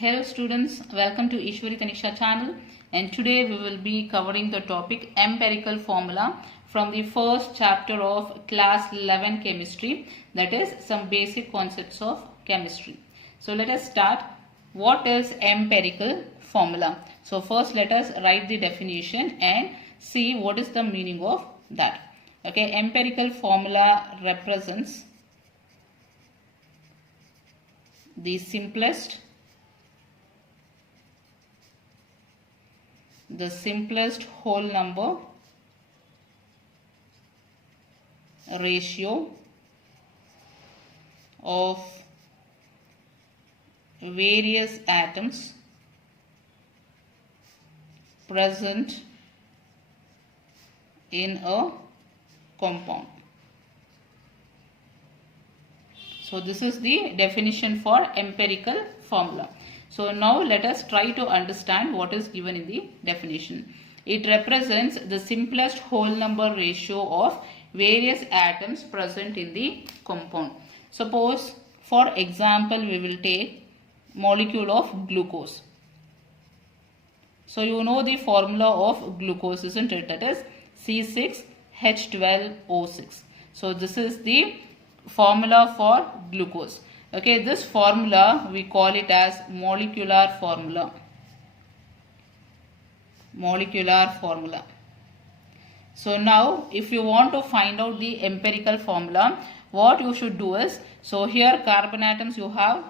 Hello students, welcome to Eshwari channel, and today we will be covering the topic empirical formula from the first chapter of class 11 chemistry, that is some basic concepts of chemistry. So let us start. What is empirical formula? So first let us write the definition and see what is the meaning of that. Okay, empirical formula represents the simplest whole number ratio of various atoms present in a compound. So this is the definition for empirical formula. So now let us try to understand what is given in the definition. It represents the simplest whole number ratio of various atoms present in the compound. Suppose for example we will take molecule of glucose. So you know the formula of glucose, isn't it? That is C6H12O6. So this is the formula for glucose. Okay, this formula we call it as molecular formula. Molecular formula. So now if you want to find out the empirical formula, what you should do is, so here carbon atoms you have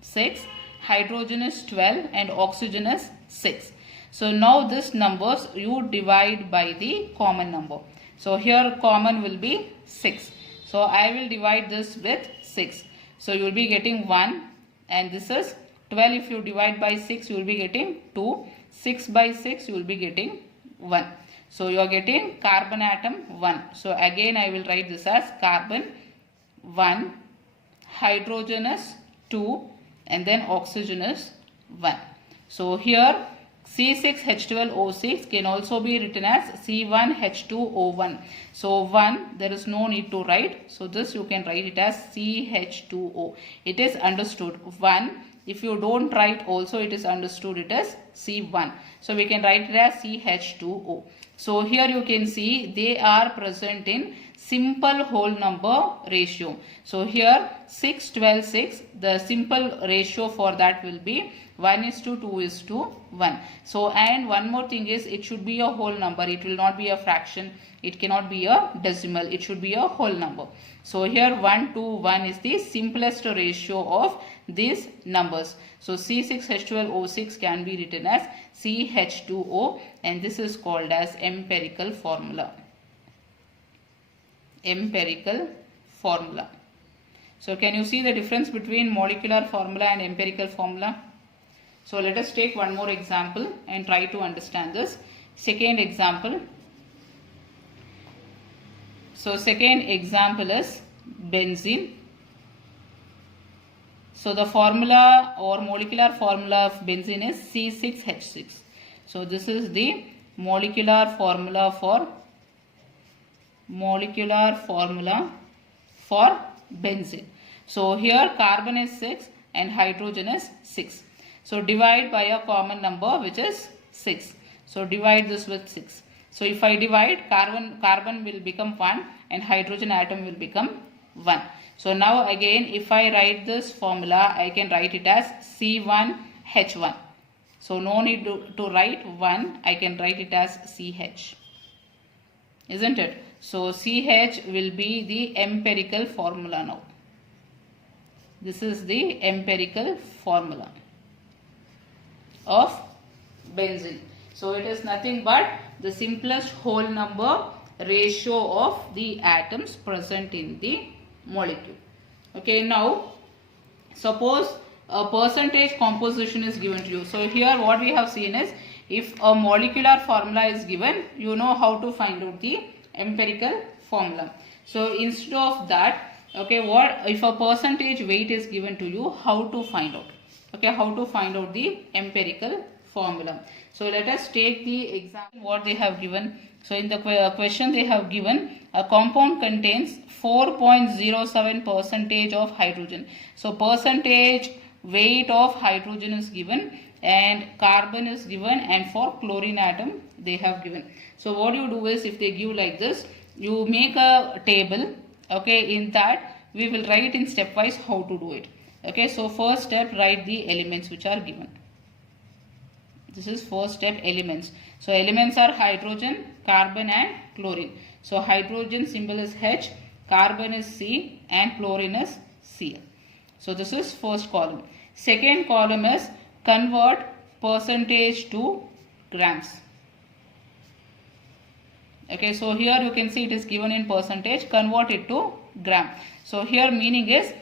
6, hydrogen is 12 and oxygen is 6. So now this numbers you divide by the common number. So here common will be 6. So I will divide this with 6. So you will be getting 1, and this is 12. If you divide by 6 you will be getting 2. 6 by 6 you will be getting 1. So you are getting carbon atom 1. So again I will write this as carbon 1, hydrogen is 2, and then oxygen is 1. So here C6H12O6 can also be written as C1H2O1. So 1 there is no need to write. So this you can write it as CH2O. It is understood. 1, if you don't write also it is understood it as C1. So we can write it as CH2O. So here you can see they are present in simple whole number ratio. So here 6, 12, 6, the simple ratio for that will be 1:2:1. So and one more thing is it should be a whole number. It will not be a fraction. It cannot be a decimal. It should be a whole number. So here 1:1 is the simplest ratio of these numbers. So C6H12O6 can be written as CH2O, and this is called as empirical formula. Empirical formula. So can you see the difference between molecular formula and empirical formula? So let us take one more example and try to understand this. Second example. So second example is benzene. So the formula or molecular formula of benzene is C6H6. So this is the molecular formula for benzene. So here carbon is 6 and hydrogen is 6. So divide by a common number which is 6. So divide this with 6. So if I divide, carbon will become 1 and hydrogen atom will become 1. So now again if I write this formula, I can write it as C1H1. So no need to write 1, I can write it as CH. Isn't it? So CH will be the empirical formula now. This is the empirical formula of benzene. So it is nothing but the simplest whole number ratio of the atoms present in the molecule. Okay, now suppose a percentage composition is given to you. So here what we have seen is, if a molecular formula is given, you know how to find out the empirical formula. So instead of that, okay, what if a percentage weight is given to you, how to find out? Okay, how to find out the empirical formula. So let us take the example what they have given. So in the question they have given a compound contains 4.07% of hydrogen. So percentage weight of hydrogen is given and carbon is given, and for chlorine atom they have given. So what you do is, if they give like this, you make a table. Okay, in that we will write in stepwise how to do it. Okay, so first step, write the elements which are given. This is first step, elements. So elements are hydrogen, carbon and chlorine. So hydrogen symbol is H, carbon is C and chlorine is Cl. So this is first column. Second column is convert percentage to grams. Okay, so here you can see it is given in percentage, convert it to gram. So here meaning is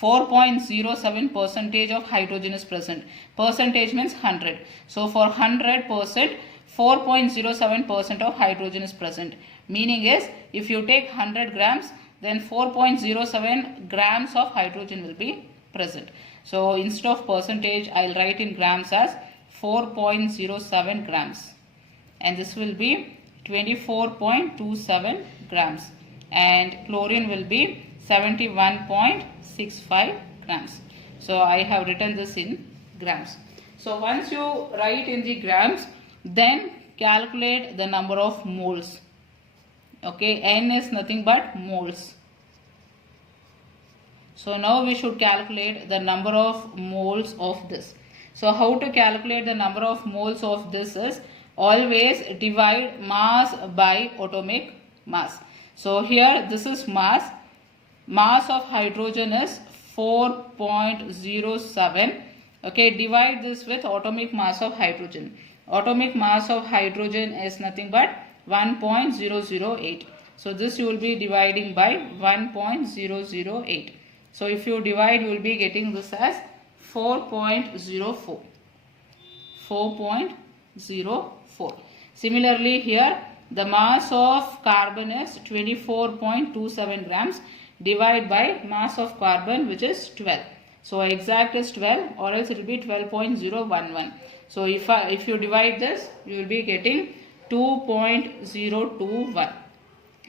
4.07 percentage of hydrogen is present. Percentage means 100. So for 100%, 4.07% of hydrogen is present. Meaning is, if you take 100 grams, then 4.07 grams of hydrogen will be present. So instead of percentage, I will write in grams as 4.07 grams. And this will be 24.27 grams. And chlorine will be 71.65 grams. So I have written this in grams. So once you write in the grams, then calculate the number of moles. Okay, N is nothing but moles. So now we should calculate the number of moles of this. So how to calculate the number of moles of this is, always divide mass by atomic mass. So here this is mass. Mass of hydrogen is 4.07. Okay, divide this with atomic mass of hydrogen. Atomic mass of hydrogen is nothing but 1.008. So this you will be dividing by 1.008. So if you divide, you will be getting this as 4.04. 4.04. Similarly here, the mass of carbon is 24.27 grams. Divide by mass of carbon, which is 12. So exact is 12, or else it will be 12.011. So if you divide this, you will be getting 2.021.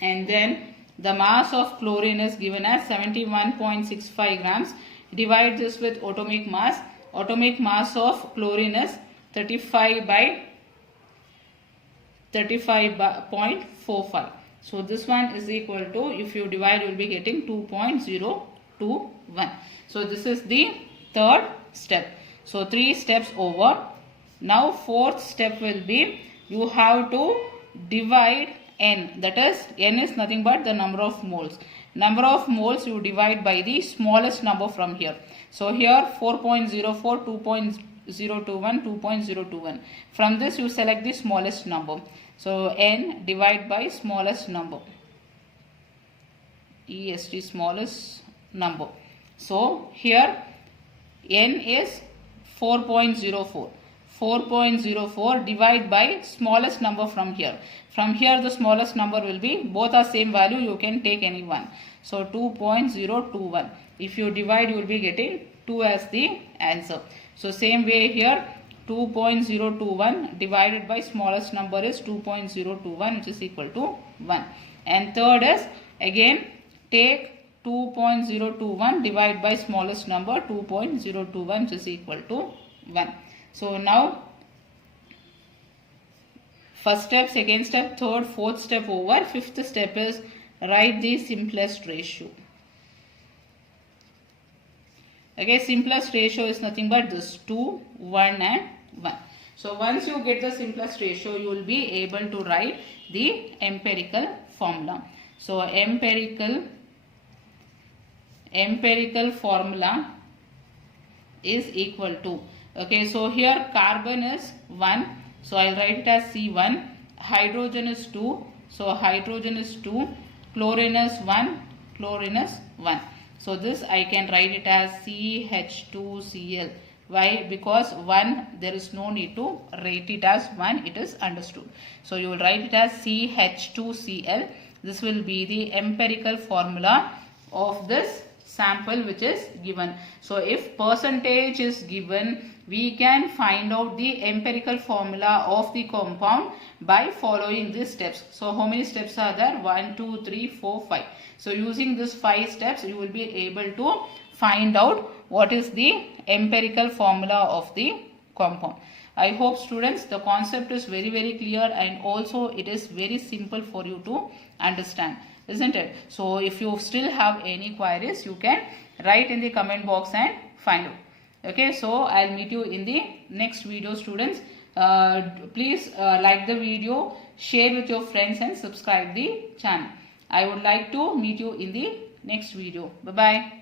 And then the mass of chlorine is given as 71.65 grams. Divide this with atomic mass. Atomic mass of chlorine is 35.45. So this one is equal to, if you divide, you will be getting 2.021. So this is the third step. So 3 steps over. Now fourth step will be, you have to divide N. That is, N is nothing but the number of moles. Number of moles you divide by the smallest number from here. So here 4.04, 2.021, 2.021. From this you select the smallest number. So N divide by smallest number. EST, smallest number. So here N is 4.04. 4.04 divide by smallest number from here. From here the smallest number will be, both are same value, you can take any one. So 2.021. If you divide, you will be getting 2 as the answer. So same way here, 2.021 divided by smallest number is 2.021, which is equal to 1. And third is, again take 2.021 divide by smallest number 2.021, which is equal to 1. So now first step, second step, third, fourth step over. Fifth step is write the simplest ratio. Okay, simplest ratio is nothing but this 2, 1 and 1. So once you get the simplest ratio, you will be able to write the empirical formula. So empirical formula is equal to, okay, so here carbon is 1, so I will write it as C1, hydrogen is 2, so hydrogen is 2, chlorine is 1, chlorine is 1. So this I can write it as CH2Cl. Why? Because 1, there is no need to write it as 1, it is understood. So you will write it as CH2Cl. This will be the empirical formula of this sample which is given. So if percentage is given, we can find out the empirical formula of the compound by following these steps. So how many steps are there? 1, 2, 3, 4, 5. So using these 5 steps, you will be able to find out what is the empirical formula of the compound. I hope students the concept is very clear, and also it is very simple for you to understand, isn't it? So if you still have any queries, you can write in the comment box and find out. Okay, so I'll meet you in the next video, students. Please like the video, share with your friends and subscribe the channel. I would like to meet you in the next video. Bye bye.